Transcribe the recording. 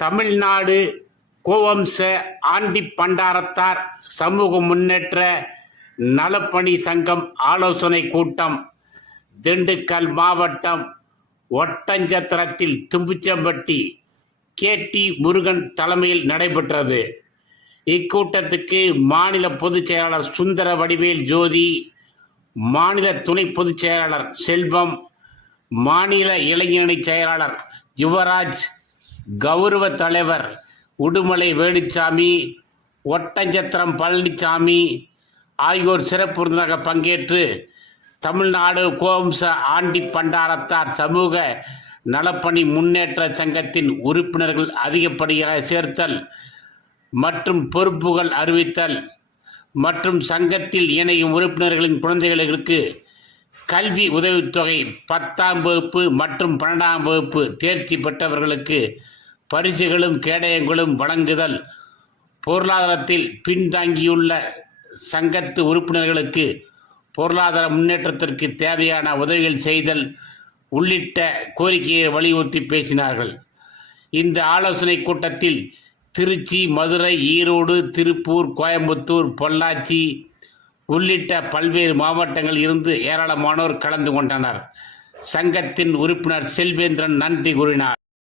Tamil Nadu கோவம்ச aunty Pandarathar சமூக முன்னேற்ற நலப்பணி சங்கம் ஆலோசனை கூட்டம் திண்டுக்கல் மாவட்டம் ஒட்டஞ்சத்திரத்தில் தும்புச்சம்பட்டி கே. டி. முருகன் தலைமையில் நடைபெற்றது. இக்கூட்டத்துக்கு மாநில பொதுச் செயலாளர் சுந்தர வடிவேல் ஜோதி மாநில துணை பொதுச் செயலாளர் செல்வம் மாநில இளைஞரணி செயலாளர் யுவராஜ் கௌரவ தலைவர் உடுமலை வேலுச்சாமி ஒட்டஞ்சத்திரம் பழனிசாமி ஆகியோர் சிறப்பு விருந்தினராக பங்கேற்று தமிழ்நாடு கோவம்ச ஆண்டி பண்டாரத்தார் சமூக நலப்பணி முன்னேற்ற சங்கத்தின் உறுப்பினர்கள் அதிகப்படியாக சேர்த்தல் மற்றும் பொறுப்புகள் அறிவித்தல் மற்றும் சங்கத்தில் இணையும் உறுப்பினர்களின் குழந்தைகளுக்கு கல்வி உதவித்தொகை பத்தாம் வகுப்பு மற்றும் பன்னெண்டாம் வகுப்பு தேர்ச்சி பெற்றவர்களுக்கு பரிசுகளும் கேடயங்களும் வழங்குதல். பொருளாதாரத்தில் பின்தங்கியுள்ள சங்கத்து உறுப்பினர்களுக்கு பொருளாதார முன்னேற்றத்திற்கு தேவையான உதவிகள் செய்தல் உள்ளிட்ட கோரிக்கையை வலியுறுத்தி பேசினார்கள். இந்த ஆலோசனை கூட்டத்தில் திருச்சி மதுரை ஈரோடு திருப்பூர் கோயம்புத்தூர் பொள்ளாச்சி உள்ளிட்ட பல்வேறு மாவட்டங்களில் இருந்து ஏராளமானோர் கலந்து கொண்டனர். சங்கத்தின் உறுப்பினர் செல்வேந்திரன் நன்றி கூறினார்.